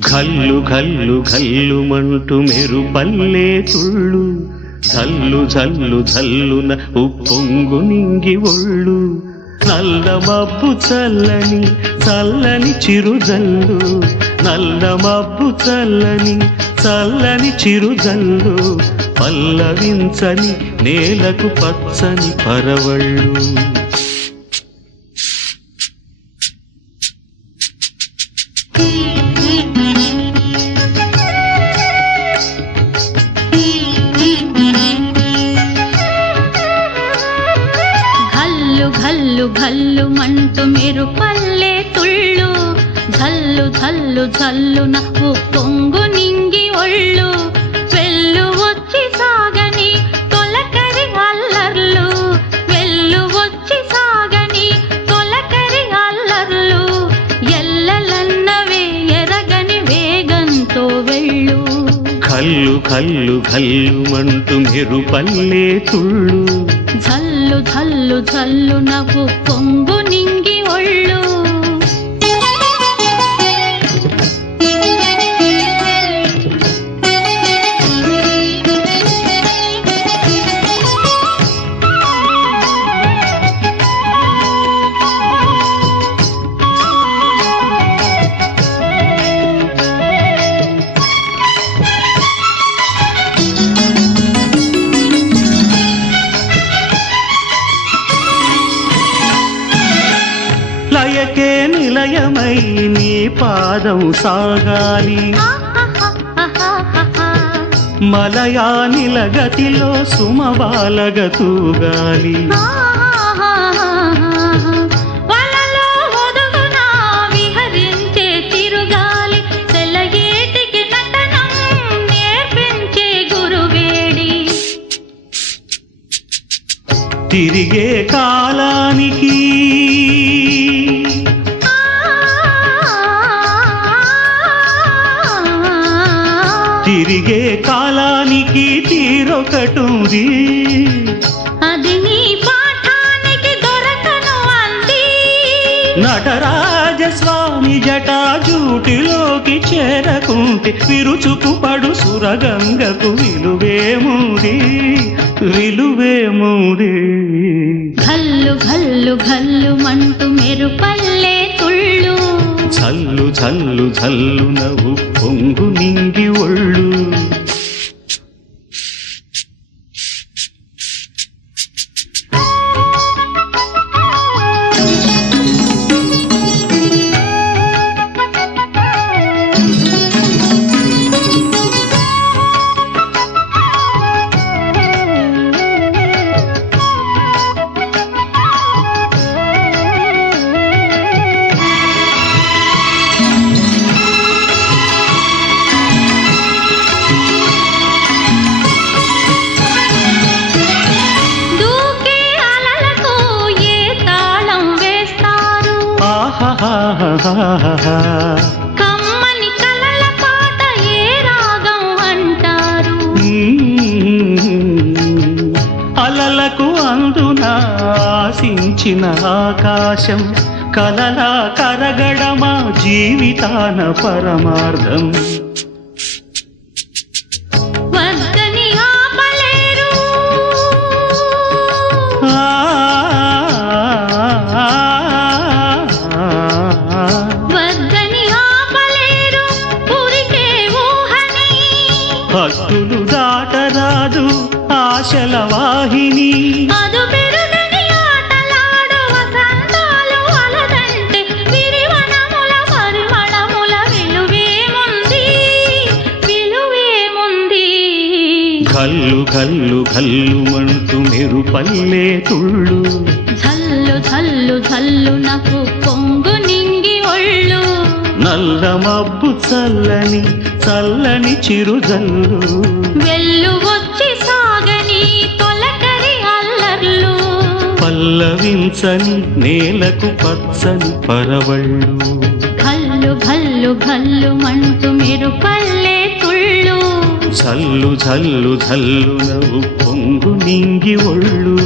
ఘల్లు ఘల్లు ఘల్లుమంటూ మెరుపల్లే తుళ్ళు జల్లు జల్లు జల్లున ఉప్పొంగు నింగి ఒళ్ళు నల్ల మబ్బు చల్లని చల్లని చిరుజల్లు నల్ల మబ్బు చల్లని చల్లని చిరుజల్లు పల్లవించని నేలకు పచ్చని పరవళ్ళు ఘల్లు ఘల్లు మంటూ మెరుపల్లే తుళ్ళు జల్లు జల్లు జల్లున ఉప్పొంగు నింగి ఒళ్ళు వెళ్ళు వచ్చి సాగని తొలకరి అల్లర్లు వెళ్ళు వచ్చి సాగని తొలకరి అల్లర్లు ఎల్లలన్నవే ఎరగని వేగంతో వెళ్ళు కల్లు కల్లు కల్లుమంటూ మెరుపల్లే తుళ్ళు జల్లు జల్లు జల్లు నవ్వు పొంగు నింగి ఒళ్ళు లయకే నిలయమై నీ పాదం సాగాలి మలయానిల గతిలో సుమబాలగ తూగాలి వలలో ఒదుగున విహరించే తిరుగాలి తెల్లగేటికి నటనం నేర్పించే గురువేడి తిరిగే కాలానికి తిరిగే కాలానికి తీరొకటుంది అది నీ పాఠానికి దొరకను అంది నటరాజస్వామి జటాజూటిలోకి చేరకుంటే విరుచుకు పడు సురగంగకు విలువేముంది విలువేముంది ఘల్లు ఘల్లు ఘల్లు మంటూ మెరుపల్లే తుళ్ళు జల్లు జల్లు జల్లు నవ్వు పొంగు నింగి ఒళ్ళు కమ్మని కలల పాట ఏ రాగం అంటారు అలలకు అందున ఆశించిన ఆకాశం కలలా కరగడమా జీవితాన పరమార్థం వద్దని ఆపలేరు భక్తులు దాటరాదు ఆశల వాహిని అదు పెరుగని ఆటలాడు వసంతాలు అలదంటే విరివనముల పరిమళముల విలువేముంది విలువేముంది కల్లు కల్లు కల్లుమంటూ మెరుపల్లే తుళ్ళు జల్లు జల్లు జల్లు నాకు పొంగు నింగి ఒళ్ళు నల్ల మబ్బు చల్లని చల్లని చిరుజల్లు వెళ్ళు వచ్చి సాగని తొలకరి అల్లర్లు పల్లవించని నేలకు పచ్చని పరవళ్ళు ఘల్లు ఘల్లు ఘల్లు మంటూ మెరుపల్లే తుళ్ళు జల్లు జల్లు జల్లు నవ్వు పొంగు నింగి ఒళ్ళు